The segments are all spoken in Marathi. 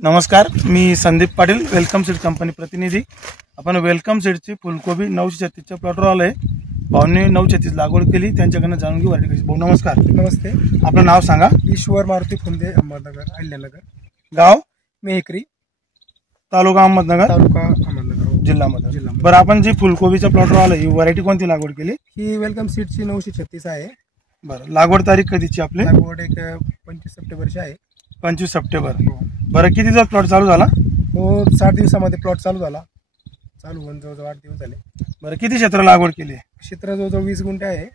नमस्कार, मी Sandeep Patil, welcome seed company प्रतिनिधी। आपण वेलकम सीडची फुलकोबी 936च्या प्लॉटवर आलोय। भाऊंनी 936 लागवड केली, त्यांच्याकडनं जाणून घेऊ व्हरायटी कशी। भाऊ नमस्कार। नमस्ते। आपलं नाव सांगा। ईश्वर मारुती फुंदे, अहमदनगर, अहिल्यानगर। गाव मेहकरी, तालुका अहमदनगर, तालुका अहमदनगर, जिल्हा मधून। बरं, आपण जी फुलकोबीच्या प्लॉटवर आलोय, ही व्हरायटी कोणती लागवड केली? ही वेलकम सीडची 936 आहे। बरं, लागवड तारीख कधीची आपली? लागवड एक 25 सप्टेंबरची आहे। 25 सप्टेंबर। बरं, किती दिवस प्लॉट चालू झाला? हो, 60 दिवसामध्ये प्लॉट चालू झाला। चालू होऊन जवळजवळ 8 दिवस झाले। बरं, किती क्षेत्र लागवड केली? क्षेत्र जवळजवळ 20 गुंठे आहे।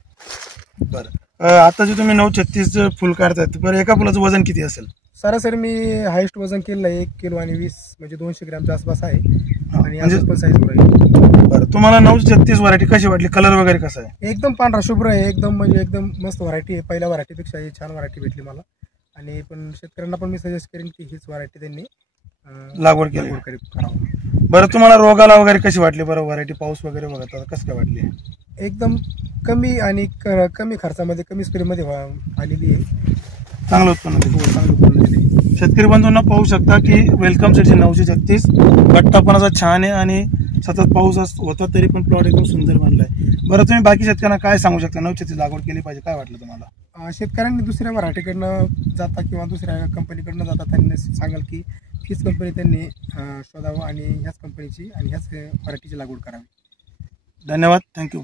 बरं, आता जे तुम्ही 936 फुल काढतायत, बरं एका फुलाचं वजन किती असेल? सरासरी मी हायेस्ट वजन केलं आहे 1 किलो आणि 20 म्हणजे 200 ग्रॅमच्या आसपास आहे आणि म्हणजे पण साईज आहे। बरं, तुम्हाला 936 व्हरायटी कशी वाटली? कलर वगैरे कसा आहे? एकदम पांढरा शुभ्र आहे, एकदम म्हणजे एकदम मस्त व्हरायटी आहे। पहिल्या व्हरायटीपेक्षा ही छान व्हरायटी भेटली मला आणि पण शेतकऱ्यांना पण मी सजेस्ट करेन की हीच व्हरायटी त्यांनी लागवड करावं। बरं, तुम्हाला रोगाला वगैरे कशी वाटली? बरं, व्हरायटी पाऊस वगैरे बघत आता कसं काय वाटली? एकदम कमी आणि कमी खर्चामध्ये कमी स्प्रेमध्ये आलेली आहे। चांगलं उत्पन्न दिलं। चांगलं उत्पन्न दिले। शेतकरी बंधूंना पाहू शकता की वेलकम सीडची 936 गट्टापणाचा छान आहे आणि सतत पाऊस होता तरी पण प्लॉट एकदम सुंदर बनलाय। बरं, तुम्ही बाकी शेतकऱ्यांना काय सांगू शकता? 936 लागवड केली पाहिजे, काय वाटलं तुम्हाला? शेतकऱ्यांनी दुसऱ्या व्हरायटीकडनं जाता किंवा दुसऱ्या कंपनीकडनं जाता त्यांनी सांगाल की हीच कंपनी त्यांनी शोधावं आणि ह्याच कंपनीची आणि ह्याच व्हरायटीची लागवड करावी। धन्यवाद, थँक्यू।